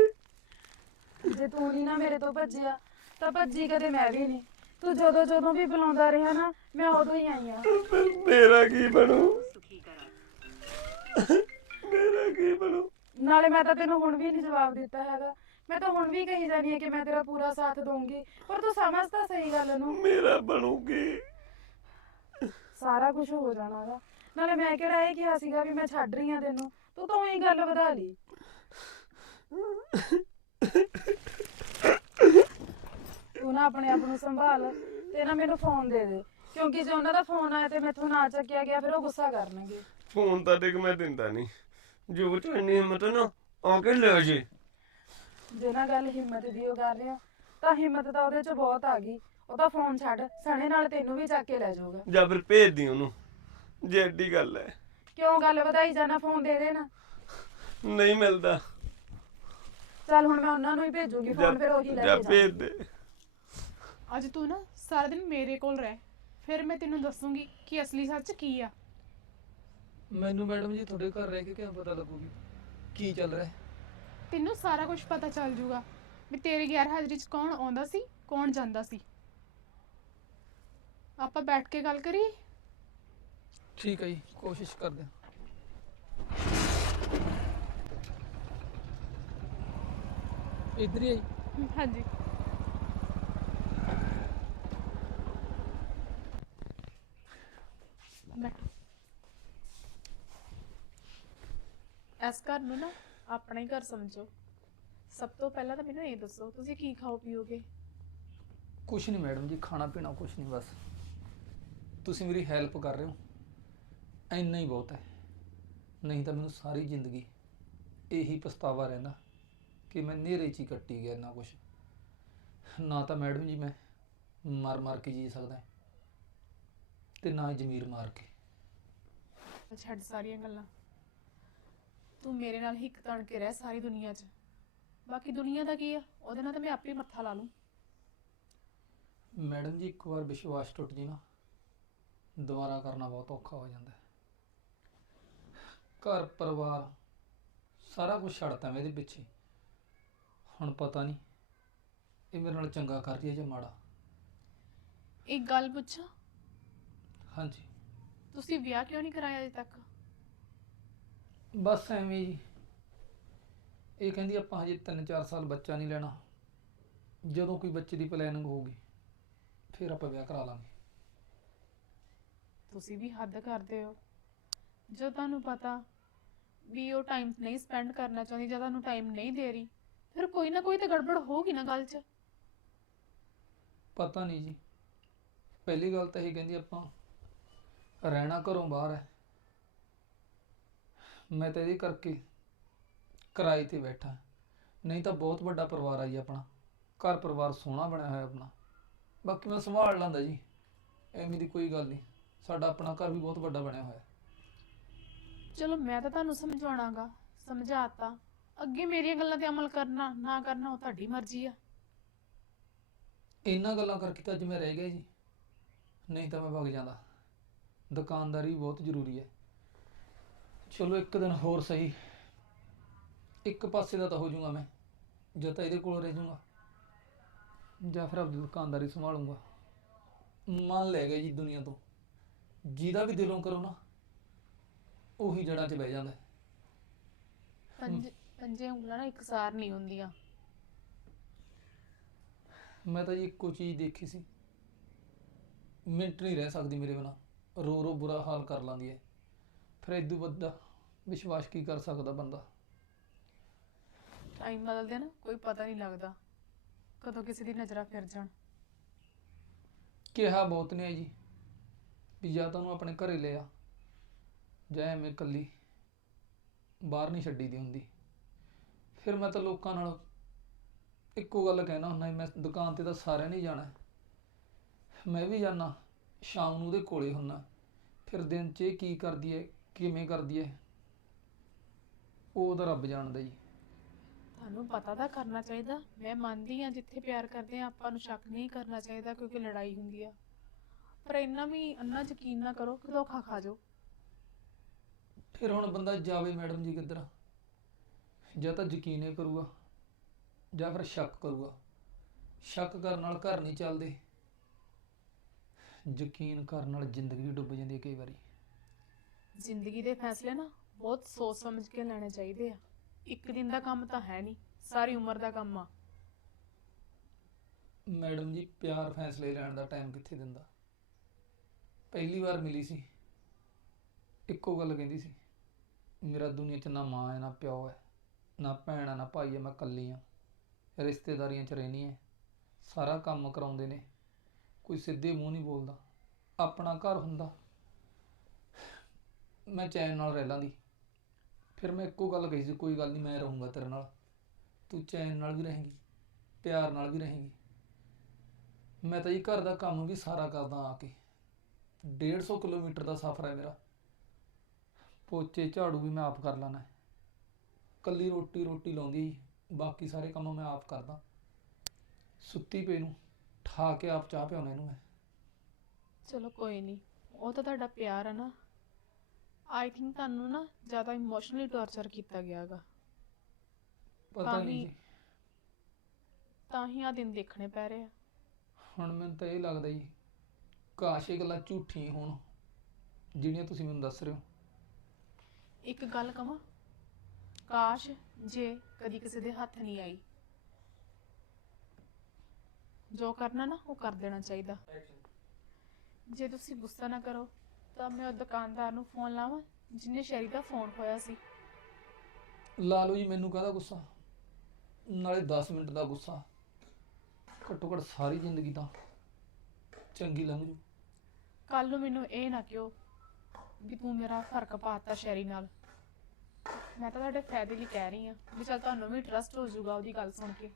Speaker 2: ਜੇ ਤੂੰ ਨਹੀਂ ਨਾ ਮੇਰੇ ਤੋਂ ਭੱਜਿਆ ਤਾਂ ਭੱਜੀ ਕਦੇ ਮੈਂ ਵੀ ਨਹੀਂ। ਤੂੰ ਜਦੋਂ ਜਦੋਂ ਵੀ ਬੁਲਾਉਂਦਾ ਰਿਹਾ ਨਾ ਮੈਂ ਉਦੋਂ ਹੀ ਆਈ ਆ
Speaker 4: ਮੇਰਾ ਕੀ ਬਣੂ? ਮੇਰਾ ਕੀ ਬਣੂ?
Speaker 2: ਨਾਲੇ ਮੈਂ ਤਾਂ ਤੈਨੂੰ ਹੁਣ ਵੀ ਨਹੀਂ ਜਵਾਬ ਦਿੱਤਾ ਹੈਗਾ। ਮੈਂ ਤਾਂ ਹੁਣ ਵੀ ਕਹੀ ਜਾਨੀ ਹੈ ਕਿ ਮੈਂ ਤੇਰਾ ਪੂਰਾ ਸਾਥ ਦਊਂਗੀ। ਪਰ ਤੂੰ ਸਮਝ ਤਾਂ ਸਹੀ ਗੱਲ ਨੂੰ।
Speaker 4: ਮੇਰਾ ਬਣੂਗੀ।
Speaker 2: ਸਾਰਾ ਕੁਝ ਹੋ ਜਾਣਾਗਾ ਨਾਲੇ ਮੈਂ ਕਿਹੜਾ ਇਹ ਕਿਹਾ ਸੀਗਾ ਵੀ ਮੈਂ ਛੱਡ ਰਹੀ ਆ ਤੈਨੂੰ। ਤੂੰ ਤਾਂ ਉਹੀ ਗੱਲ ਵਧਾ ਲਈ। ਤੂੰ ਨਾ ਆਪਣੇ ਆਪ ਨੂੰ ਸੰਭਾਲ ਤੇ ਨਾ ਮੈਨੂੰ ਫੋਨ ਦੇ ਦੇ। ਕਿਉਂਕਿ ਜੇ ਉਹਨਾਂ ਦਾ ਫੋਨ ਆਇਆ ਤੇ ਮੈਥੋਂ ਨਾ ਚੱਕਿਆ ਗਿਆ ਫਿਰ ਉਹ ਗੁੱਸਾ ਕਰਨਗੇ।
Speaker 4: ਫੋਨ ਤਾਂ ਦੇਖ ਮੈਂ ਦਿੰਦਾ ਨਹੀਂ। ਜੋ ਤੂੰ ਇੰਨੀ ਹਿੰਮਤ ਹੈ ਨਾ ਆ ਕੇ ਲੈ ਜੇ।
Speaker 2: ਜੇ ਨਾ ਗੱਲ ਹਿੰਮਤ ਦੀ ਉਹ ਕਰ ਰਿਹਾ ਤਾਂ ਹਿੰਮਤ ਤਾਂ ਉਹਦੇ ਚ ਬਹੁਤ ਆ ਗਈ। ਉਹ ਤਾਂ ਫੋਨ ਛੱਡ ਸਣੇ ਨਾਲ ਤੈਨੂੰ ਵੀ ਚੱਕ ਕੇ ਲੈ ਜਾਊਗਾ।
Speaker 4: ਜਾਂ ਫਿਰ ਭੇਜ ਦੀ ਉਹਨੂੰ ਜੇ ਐਡੀ ਗੱਲ ਹੈ
Speaker 2: ਕਿਉਂ ਗੱਲ ਵਧਾਈ ਜਾਣਾ ਫੋਨ ਦੇ ਦੇ ਨਾ
Speaker 4: ਨਹੀਂ ਮਿਲਦਾ।
Speaker 2: ਚੱਲ ਹੁਣ ਮੈਂ ਉਹਨਾਂ ਨੂੰ ਹੀ ਭੇਜੂਗੀ
Speaker 4: ਜਾਂ
Speaker 2: ਫੋਨ ਫਿਰ ਉਹੀ ਲੈ
Speaker 4: ਜਾਂ
Speaker 2: ਕੇ
Speaker 4: ਭੇਜ ਦੇ।
Speaker 3: ਅੱਜ ਤੂੰ ਨਾ ਸਾਰਾ ਦਿਨ ਮੇਰੇ ਕੋਲ ਰਹਿ। ਫਿਰ ਮੈਂ ਤੈਨੂੰ ਦੱਸੂਗੀ ਕਿ ਅਸਲੀ ਸੱਚ ਕੀ ਆ।
Speaker 1: ਮੈਨੂੰ ਮੈਡਮ ਜੀ ਤੁਹਾਡੇ ਘਰ ਰਹਿ ਕੇ ਕਿਵੇਂ ਪਤਾ ਲੱਗੂਗੀ? ਕੀ ਚੱਲ ਰਿਹਾ? ਹੈ?
Speaker 3: ਤੈਨੂੰ ਸਾਰਾ ਕੁਝ ਪਤਾ ਚੱਲ ਜੂਗਾ। ਵੀ ਤੇਰੀ ਗੈਰ ਹਾਜ਼ਰੀ 'ਚ ਕੌਣ ਆਉਂਦਾ ਸੀ ਕੌਣ ਜਾਂਦਾ ਸੀ? ਆਪਾਂ ਬੈਠ ਕੇ ਗੱਲ ਕਰੀਏ?
Speaker 1: ਠੀਕ ਹੈ ਜੀ ਕੋਸ਼ਿਸ਼ ਕਰਦੇ ਹਾਂ। ਇੱਧਰ ਹੀ ਹੈ ਜੀ।
Speaker 3: ਹਾਂਜੀ। ਬੈਠੋ ਇਸ ਘਰ ਨੂੰ ਨਾ ਆਪਣਾ ਹੀ ਘਰ ਸਮਝੋ। ਸਭ ਤੋਂ ਪਹਿਲਾਂ ਤਾਂ ਮੈਨੂੰ ਇਹ ਦੱਸੋ ਤੁਸੀਂ ਕੀ ਖਾਓ ਪੀਓਗੇ?
Speaker 1: ਕੁਛ ਨਹੀਂ ਮੈਡਮ ਜੀ ਖਾਣਾ ਪੀਣਾ ਕੁਛ ਨਹੀਂ ਬਸ। ਤੁਸੀਂ ਮੇਰੀ ਹੈਲਪ ਕਰ ਰਹੇ ਹੋ। ਇੰਨਾ ਹੀ ਬਹੁਤ ਹੈ। ਨਹੀਂ ਤਾਂ ਮੈਨੂੰ ਸਾਰੀ ਜ਼ਿੰਦਗੀ ਇਹੀ ਪਛਤਾਵਾ ਰਹਿੰਦਾ ਕਿ ਮੈਂ ਨੇਰੇ 'ਚ ਹੀ ਕੱਟੀ ਗਿਆ ਇੰਨਾ ਕੁਛ। ਨਾ ਤਾਂ ਮੈਡਮ ਜੀ ਮੈਂ ਮਰ ਮਰ ਕੇ ਜੀ ਸਕਦਾ ਤੇ ਨਾ ਜ਼ਮੀਰ ਮਾਰ ਕੇ।
Speaker 3: ਛੱਡ ਸਾਰੀਆਂ ਗੱਲਾਂ। ਤੂੰ ਮੇਰੇ ਨਾਲ ਹਿੱਕ ਤਣ ਕੇ ਰਹਿ ਸਾਰੀ ਦੁਨੀਆ 'ਚ। ਬਾਕੀ ਦੁਨੀਆ ਦਾ ਕੀ ਆ? ਉਹਦੇ ਨਾਲ ਤਾਂ ਮੈਂ ਆਪੇ ਮੱਥਾ ਲਾ ਲੂੰ।
Speaker 1: ਮੈਡਮ ਜੀ ਇੱਕ ਵਾਰ ਵਿਸ਼ਵਾਸ ਟੁੱਟ ਜੇ ਨਾ ਦੁਬਾਰਾ ਕਰਨਾ ਬਹੁਤ ਔਖਾ ਹੋ ਜਾਂਦਾ ਹੈ। ਘਰ ਪਰਿਵਾਰ ਸਾਰਾ ਕੁਝ ਛੱਡਤਾ ਮੈਂ ਇਹਦੇ ਪਿੱਛੇ। ਹੁਣ ਪਤਾ ਨਹੀਂ ਇਹ ਮੇਰੇ ਨਾਲ ਚੰਗਾ ਕਰ ਰਹੀ ਹੈ ਜਾਂ ਮਾੜਾ।
Speaker 3: ਇੱਕ ਗੱਲ ਪੁੱਛਾਂ?
Speaker 1: ਹਾਂਜੀ।
Speaker 3: ਤੁਸੀਂ ਵਿਆਹ ਕਿਉਂ ਨਹੀਂ ਕਰਾਇਆ ਅਜੇ ਤੱਕ?
Speaker 1: ਬਸ ਐਵੇਂ ਜੀ। ਇਹ ਕਹਿੰਦੀ ਆਪਾਂ ਹਜੇ 3-4 ਸਾਲ ਬੱਚਾ ਨਹੀਂ ਲੈਣਾ। ਜਦੋਂ ਕੋਈ ਬੱਚੇ ਦੀ ਪਲੈਨਿੰਗ ਹੋਊਗੀ ਫਿਰ ਆਪਾਂ ਵਿਆਹ ਕਰਾ ਲਾਂਗੇ।
Speaker 3: ਤੁਸੀਂ ਵੀ ਹੱਦ ਕਰਦੇ ਹੋ। ਜਦੋਂ ਤੁਹਾਨੂੰ ਪਤਾ ਵੀ ਉਹ ਟਾਈਮ ਨਹੀਂ ਸਪੈਂਡ ਕਰਨਾ ਚਾਹੁੰਦੀ ਜਾਂ ਤੁਹਾਨੂੰ ਟਾਈਮ ਨਹੀਂ ਦੇ ਰਹੀ ਫਿਰ ਕੋਈ ਨਾ ਕੋਈ ਤਾਂ ਗੜਬੜ ਹੋਊਗੀ ਨਾ ਗੱਲ 'ਚ।
Speaker 1: ਪਤਾ ਨਹੀਂ ਜੀ। ਪਹਿਲੀ ਗੱਲ ਤਾਂ ਇਹ ਕਹਿੰਦੀ ਆਪਾਂ ਰਹਿਣਾ ਘਰੋਂ ਬਾਹਰ ਹੈ। ਮੈਂ ਤਾਂ ਇਹਦੇ ਕਰਕੇ ਕਿਰਾਏ ਤੇ ਬੈਠਾ। ਨਹੀਂ ਤਾਂ ਬਹੁਤ ਵੱਡਾ ਪਰਿਵਾਰ ਆ ਜੀ ਆਪਣਾ। ਘਰ ਪਰਿਵਾਰ ਸੋਹਣਾ ਬਣਿਆ ਹੋਇਆ ਆਪਣਾ। ਬਾਕੀ ਮੈਂ ਸੰਭਾਲ ਲਾਂਦਾ ਜੀ। ਐਵੇਂ ਦੀ ਕੋਈ ਗੱਲ ਨਹੀਂ। ਸਾਡਾ ਆਪਣਾ ਘਰ ਵੀ ਬਹੁਤ ਵੱਡਾ ਬਣਿਆ ਹੋਇਆ।
Speaker 3: ਚਲੋ ਮੈਂ ਤਾਂ ਤੁਹਾਨੂੰ ਸਮਝਾਉਣਾਗਾ। ਸਮਝਾਤਾ। ਅੱਗੇ ਮੇਰੀਆਂ ਗੱਲਾਂ ਤੇ ਅਮਲ ਕਰਨਾ ਨਾ ਕਰਨਾ ਉਹ ਤੁਹਾਡੀ ਮਰਜ਼ੀ ਆ।
Speaker 1: ਇਹਨਾਂ ਗੱਲਾਂ ਕਰਕੇ ਤਾਂ ਅੱਜ ਮੈਂ ਰਹਿ ਗਿਆ ਜੀ। ਨਹੀਂ ਤਾਂ ਮੈਂ ਭੱਗ ਜਾਂਦਾ। ਦੁਕਾਨਦਾਰੀ ਬਹੁਤ ਜ਼ਰੂਰੀ ਹੈ। ਚਲੋ ਇੱਕ ਦਿਨ ਹੋਰ ਸਹੀ। ਇੱਕ ਪਾਸੇ ਦਾ ਤਾਂ ਹੋ ਜਾਊਗਾ ਮੈਂ। ਜਾਂ ਤਾਂ ਇਹਦੇ ਕੋਲ ਰਹਿ ਜਾਊਗਾ। ਜਾਂ ਫਿਰ ਆਪਣੀ ਦੁਕਾਨਦਾਰੀ ਸੰਭਾਲੂੰਗਾ। ਮਨ ਲੈ ਗਿਆ ਜੀ ਦੁਨੀਆ ਤੋਂ। ਜਿਹਦਾ ਵੀ ਦਿਲੋਂ ਕਰੋ ਨਾ ਉਹੀ ਜੜ੍ਹਾਂ 'ਚ ਬਹਿ ਜਾਂਦਾ। ਹੈ।
Speaker 3: ਪੰਜ ਪੰਜੇ ਉਂਗਲਾਂ ਨਾ ਇਕਸਾਰ ਨਹੀਂ ਹੁੰਦੀਆਂ।
Speaker 1: ਮੈਂ ਤਾਂ ਜੀ ਇੱਕੋ ਚੀਜ਼ ਦੇਖੀ ਸੀ। ਮਿੰਟ ਨਹੀਂ ਰਹਿ ਸਕਦੀ ਮੇਰੇ ਬਿਨਾ। ਰੋ ਰੋ ਬੁਰਾ ਹਾਲ ਕਰ ਲਾਂਦੀ ਹੈ। ਫਿਰ ਇਦੋਂ ਵੱਡਾ ਵਿਸ਼ਵਾਸ ਕੀ ਕਰ ਸਕਦਾ ਬੰਦਾ?
Speaker 3: ਟਾਈਮ ਬਦਲਦੇ ਨਾ ਕੋਈ ਪਤਾ ਨਹੀਂ ਲੱਗਦਾ। ਕਦੋਂ ਕਿਸੇ ਦੀ ਨਜ਼ਰਾਂ ਫਿਰ ਜਾਣ।
Speaker 1: ਕਿਹਾ ਬਹੁਤ ਨੇ ਜੀ ਵੀ ਜਾਂ ਤਾਂ ਉਹਨੂੰ ਆਪਣੇ ਘਰੇ ਲੈ ਆ ਜਾਂ ਐਵੇਂ ਇਕੱਲੀ ਬਾਹਰ ਨਹੀਂ ਛੱਡੀ ਦੀ ਹੁੰਦੀ। ਫਿਰ ਮੈਂ ਤਾਂ ਲੋਕਾਂ ਨਾਲ ਇੱਕੋ ਗੱਲ ਕਹਿਣਾ ਹੁੰਦਾ ਮੈਂ ਦੁਕਾਨ ਤੇ ਤਾਂ ਸਾਰਿਆਂ ਨੇ ਜਾਣਾ। ਮੈਂ ਵੀ ਜਾਣਾ ਸ਼ਾਮ ਨੂੰ ਉਹਦੇ ਕੋਲੇ ਹੁੰਨਾ। ਫਿਰ ਦਿਨ 'ਚ ਇਹ ਕੀ ਕਰਦੀ ਹੈ ਕਿਵੇਂ ਕਰਦੀ ਹੈ ਉਹ ਤਾਂ ਰੱਬ ਜਾਣਦਾ ਜੀ।
Speaker 3: ਤੁਹਾਨੂੰ ਪਤਾ ਤਾਂ ਕਰਨਾ ਚਾਹੀਦਾ। ਮੈਂ ਮੰਨਦੀ ਆ ਜਿੱਥੇ ਪਿਆਰ ਕਰਦੇ ਆ ਆਪਾਂ ਨੂੰ ਸ਼ੱਕ ਨਹੀਂ ਕਰਨਾ ਚਾਹੀਦਾ ਕਿਉਂਕਿ ਲੜਾਈ ਹੁੰਦੀ ਆ। ਪਰ ਇੰਨਾ ਵੀ ਅੰਨਾ ਯਕੀਨ ਨਾ ਕਰੋ ਕਿ ਧੋਖਾ ਖਾ ਜਾਓ।
Speaker 1: ਫਿਰ ਹੁਣ ਬੰਦਾ ਜਾਵੇ ਮੈਡਮ ਜੀ ਕਿੱਧਰ? ਜਾਂ ਤਾਂ ਯਕੀਨ ਹੀ ਕਰੂਗਾ ਜਾਂ ਫਿਰ ਸ਼ੱਕ ਕਰੂਗਾ। ਸ਼ੱਕ ਕਰਨ ਨਾਲ ਘਰ ਨਹੀਂ ਚੱਲਦੇ। ਯਕੀਨ ਕਰਨ ਨਾਲ ਜ਼ਿੰਦਗੀ ਡੁੱਬ ਜਾਂਦੀ ਹੈ ਕਈ ਵਾਰੀ।
Speaker 3: ਜ਼ਿੰਦਗੀ ਦੇ ਫੈਸਲੇ ਨਾ ਬਹੁਤ ਸੋਚ ਸਮਝ ਕੇ ਲੈਣੇ ਚਾਹੀਦੇ ਆ। ਇੱਕ ਦਿਨ ਦਾ ਕੰਮ ਤਾਂ ਹੈ ਨਹੀਂ, ਸਾਰੀ ਉਮਰ ਦਾ ਕੰਮ ਆ।
Speaker 1: ਮੈਡਮ ਜੀ, ਪਿਆਰ ਫੈਸਲੇ ਲੈਣ ਦਾ ਟਾਈਮ ਕਿੱਥੇ ਦਿੰਦਾ? ਪਹਿਲੀ ਵਾਰ ਮਿਲੀ ਸੀ। ਇੱਕੋ ਗੱਲ ਕਹਿੰਦੀ ਸੀ, ਮੇਰਾ ਦੁਨੀਆ 'ਚ ਨਾ ਮਾਂ ਹੈ, ਨਾ ਪਿਓ ਹੈ, ਨਾ ਭੈਣ ਹੈ, ਨਾ ਭਾਈ ਹੈ, ਮੈਂ ਇਕੱਲੀ ਹਾਂ। ਰਿਸ਼ਤੇਦਾਰੀਆਂ 'ਚ ਰਹਿਣੀ ਹੈ। ਸਾਰਾ ਕੰਮ ਕਰਾਉਂਦੇ ਨੇ। ਕੋਈ ਸਿੱਧੇ ਮੂੰਹ ਨਹੀਂ ਬੋਲਦਾ। ਆਪਣਾ ਘਰ ਹੁੰਦਾ। ਮੈਂ ਚੈਨ ਨਾਲ ਰਹਿ ਲਾਂਦੀ ਫਿਰ ਮੈਂ ਇੱਕੋ ਗੱਲ ਕਹੀ ਸੀ, ਕੋਈ ਗੱਲ ਨਹੀਂ, ਮੈਂ ਰਹੂੰਗਾ ਤੇਰੇ ਨਾਲ। ਤੂੰ ਚੈਨ ਨਾਲ ਵੀ ਰਹੇਂਗੀ, ਪਿਆਰ ਨਾਲ ਵੀ ਰਹੇਂਗੀ। ਮੈਂ ਤਾਂ ਜੀ ਘਰ ਦਾ ਕੰਮ ਵੀ ਸਾਰਾ ਕਰਦਾ ਆ ਕੇ। 150 ਕਿਲੋਮੀਟਰ ਦਾ ਸਫ਼ਰ ਹੈ ਮੇਰਾ। ਪੋਚੇ, ਝਾੜੂ ਵੀ ਮੈਂ ਆਪ ਕਰ ਲੈਣਾ ਹੈ ਕੱਲੀ ਰੋਟੀ ਰੋਟੀ ਲਾਉਂਦੀ ਬਾਕੀ ਸਾਰੇ ਕੰਮ ਮੈਂ ਆਪ ਕਰਦਾ। ਸੁੱਤੀ ਪਈ ਨੂੰ, ਠਾ ਕੇ ਆਪ ਚਾਹ ਪਿਆਉਣਾ ਇਹਨੂੰ ਮੈਂ।
Speaker 3: ਚਲੋ ਕੋਈ ਨਹੀਂ, ਉਹ ਤਾਂ ਤੁਹਾਡਾ ਪਿਆਰ ਆ ਨਾ। ਆਈ ਥਿੰਕ ਤੁਹਾਨੂੰ ਨਾ ਜ਼ਿਆਦਾ ਇਮੋਸ਼ਨਲੀ ਟੌਰਚਰ ਕੀਤਾ ਗਿਆਗਾ
Speaker 1: ਪਤਾ
Speaker 3: ਤਾਂ
Speaker 1: ਨਹੀਂ ਜੀ।
Speaker 3: ਤਾਂ ਹੀ ਆ ਦਿਨ ਦੇਖਣੇ ਪੈ ਰਹੇ ਆ।
Speaker 1: ਹੁਣ ਮੈਨੂੰ ਤਾਂ ਇਹ ਲੱਗਦਾ ਜੀ ਕਾਸ਼ ਇਹ ਗੱਲਾਂ ਝੂਠੀਆਂ ਹੋਣ ਜਿਹੜੀਆਂ ਤੁਸੀਂ ਮੈਨੂੰ ਦੱਸ ਰਹੇ ਹੋ।
Speaker 3: ਇੱਕ ਗੱਲ ਕਵਾਂ ਕਾਸ਼ ਜੇ ਕਦੀ ਕਿਸੇ ਦੇ ਹੱਥ ਨਹੀਂ ਆਈ। ਜੋ ਕਰਨਾ ਨਾ ਉਹ ਕਰ ਦੇਣਾ ਚਾਹੀਦਾ। ਜੇ ਤੁਸੀਂ ਗੁੱਸਾ ਨਾ ਕਰੋ ਤਾਂ ਮੈਂ ਉਹ ਦੁਕਾਨਦਾਰ ਨੂੰ ਫੋਨ ਲਾਵਾਂ ਜਿਹਨੇ ਸ਼ੈਰੀ ਦਾ ਫੋਨ ਖੋਇਆ ਸੀ।
Speaker 1: ਲਾ ਲਓ ਜੀ ਮੈਨੂੰ ਕਾਹਦਾ ਗੁੱਸਾ? ਨਾਲੇ 10 ਮਿੰਟ ਦਾ ਗੁੱਸਾ। ਘੱਟੋ ਘੱਟ ਸਾਰੀ ਜ਼ਿੰਦਗੀ ਤਾਂ ਚੰਗੀ ਲੰਘ ਜੂ।
Speaker 3: ਕੱਲ ਨੂੰ ਮੈਨੂੰ ਇਹ ਨਾ ਕਿਉ ਵੀ ਤੂੰ ਮੇਰਾ ਫ਼ਰਕ ਪਾਤਾ ਸ਼ੈਰੀ ਨਾਲ। ਮੈਂ ਤਾਂ ਤੁਹਾਡੇ ਫਾਇਦੇ ਲਈ ਕਹਿ ਰਹੀ ਹਾਂ ਵੀ ਚਲ ਤੁਹਾਨੂੰ ਵੀ ਟਰਸਟ ਹੋ ਜਾਊਗਾ ਉਹਦੀ ਗੱਲ ਸੁਣ ਕੇ।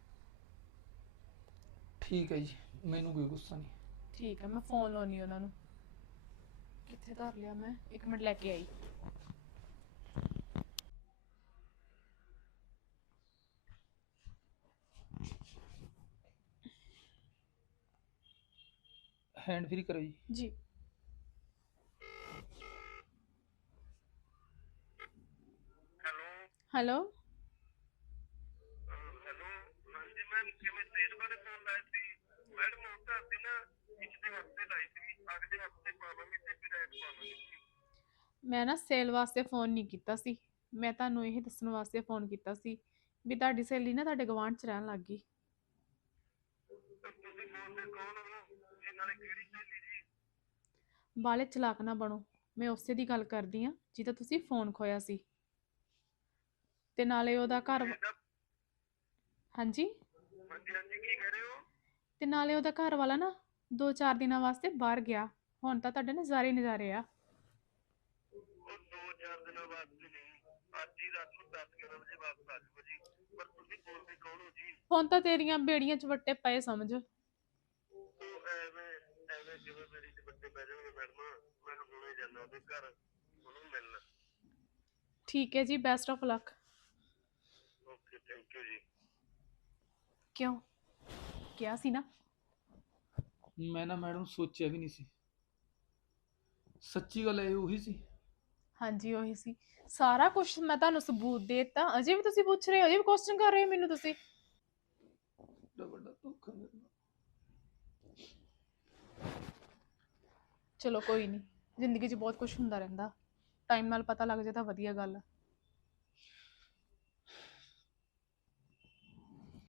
Speaker 1: ਠੀਕ ਹੈ ਜੀ ਮੈਨੂੰ ਕੋਈ ਗੁੱਸਾ ਨਹੀਂ।
Speaker 3: ਠੀਕ ਹੈ ਮੈਂ ਫੋਨ ਲਾਉਣੀ ਉਹਨਾਂ ਨੂੰ। ਕਿੱਥੇ ਧਰ ਲਿਆ ਮੈਂ ਇੱਕ ਮਿੰਟ ਲੈ ਕੇ ਆਈ
Speaker 1: ਹੈਂਡ ਫ੍ਰੀ ਕਰੋ ਜੀ
Speaker 3: ਜੀ
Speaker 5: ਹੈਲੋ
Speaker 3: ਹੈਲੋ
Speaker 5: ਹੈਲੋ ਹਾਂਜੀ ਮੈਂ ਕਿਵੇਂ ਤੇਲ ਬਾਰੇ ਫੋਨ ਲਾਇਆ ਸੀ ਮੈਡਮ ਉਹ ਤਾਂ ਅਸੀਂ ਨਾ ਪਿਛਲੇ ਹਫ਼ਤੇ ਲਾਈ ਸੀ ਅਗਲੇ ਤੇ
Speaker 3: ਮੈਂ ਨਾ ਸੇਲ ਵਾਸਤੇ ਫੋਨ ਨਹੀਂ ਕੀਤਾ ਸੀ। ਮੈਂ ਤੁਹਾਨੂੰ ਇਹ ਦੱਸਣ ਵਾਸਤੇ ਫੋਨ ਕੀਤਾ ਸੀ ਵੀ ਤੁਹਾਡੀ ਸਹੇਲੀ ਨਾ ਤੁਹਾਡੇ ਗਵਾਂਢ ਚ ਰਹਿਣ ਲੱਗ ਗਈ।
Speaker 5: ਤਾਂ ਤੁਸੀਂ ਫੋਨ ਤੇ ਕੌਣ ਹੋ ਜੀ ਨਾਲੇ ਕਿਹੜੀ ਸਹੇਲੀ ਜੀ
Speaker 3: ਬਾਲੇ ਚਲਾਕ ਨਾ ਬਣੋ। ਮੈਂ ਉਸੇ ਦੀ ਗੱਲ ਕਰਦੀ ਆ ਜਿਹਦਾ ਤੁਸੀਂ ਫੋਨ ਖੋਇਆ ਸੀ। ਤੇ ਨਾਲੇ ਉਹਦਾ ਘਰ
Speaker 5: ਇਹਦਾ
Speaker 3: ਹਾਂਜੀ?
Speaker 5: ਹਾਂਜੀ ਹਾਂਜੀ ਕੀ ਕਹਿ ਰਹੇ ਹੋ?
Speaker 3: ਤੇ ਨਾਲੇ ਉਹਦਾ ਘਰ ਵਾਲਾ ਨਾ 2-4 ਦਿਨਾਂ ਵਾਸਤੇ ਬਾਹਰ ਗਿਆ। ਹੁਣ ਤਾਂ ਤੁਹਾਡੇ ਨਜ਼ਾਰੇ ਹੀ ਨਜ਼ਾਰੇ ਆ।
Speaker 5: ਉਹ ਦੋ ਚਾਰ ਦਿਨਾਂ ਵਾਸਤੇ ਨਹੀਂ। ਅੱਜ ਹੀ ਰਾਤ ਨੂੰ 10 11 ਵਜੇ ਵਾਪਸ ਆ ਜਾਊਗਾ ਜੀ। ਪਰ ਤੁਸੀਂ ਫੋਨ ਤੇ ਕੌਣ ਹੋ ਜੀ।
Speaker 3: ਹੁਣ ਤਾਂ ਤੇਰੀਆਂ ਬੇੜੀਆਂ 'ਚ ਵੱਟੇ ਪਏ ਸਮਝ।
Speaker 5: ਉਹ ਐਵੇਂ ਐਵੇਂ ਜਿਵੇਂ ਮੇਰੀ ਚ ਬੱਚੇ ਬਹਿ ਜਾਣਗੇ ਮੈਡਮ ਮੈਂ ਹੁਣੇ ਜਾਣਾ ਉਹਦੇ ਘਰ ਉਹਨੂੰ ਮਿਲਣਾ।
Speaker 3: ਠੀਕ ਹੈ ਜੀ best of luck
Speaker 5: okay thank you ਜੀ।
Speaker 3: ਕਿਉਂ? ਕਿਹਾ ਸੀ ਨਾ।
Speaker 1: ਮੈਂ ਨਾ ਮੈਡਮ ਸੋਚਿਆ ਵੀ ਨਹੀਂ ਸੀ। ਸੱਚੀ ਗੱਲ ਇਹ ਉਹੀ ਸੀ।
Speaker 3: ਹਾਂਜੀ ਉਹੀ ਸੀ। ਸਾਰਾ ਕੁਝ ਮੈਂ ਤੁਹਾਨੂੰ ਸਬੂਤ ਦਿੱਤਾ। ਅਜੇ ਵੀ ਤੁਸੀਂ ਪੁੱਛ ਰਹੇ ਹੋ ਅਜੇ ਵੀ ਕੁਐਸਚਨ ਕਰ ਰਹੇ ਹੋ ਮੈਨੂੰ ਤੁਸੀਂ।
Speaker 1: ਏਡਾ ਵੱਡਾ ਧੋਖਾ ਮੇਰੇ ਨਾਲ।
Speaker 3: ਚਲੋ ਕੋਈ ਨਹੀਂ ਜ਼ਿੰਦਗੀ 'ਚ ਬਹੁਤ ਕੁਝ ਹੁੰਦਾ ਰਹਿੰਦਾ। ਟਾਈਮ ਨਾਲ ਪਤਾ ਲੱਗ ਜਾਏ ਤਾਂ ਵਧੀਆ ਗੱਲ। ਆ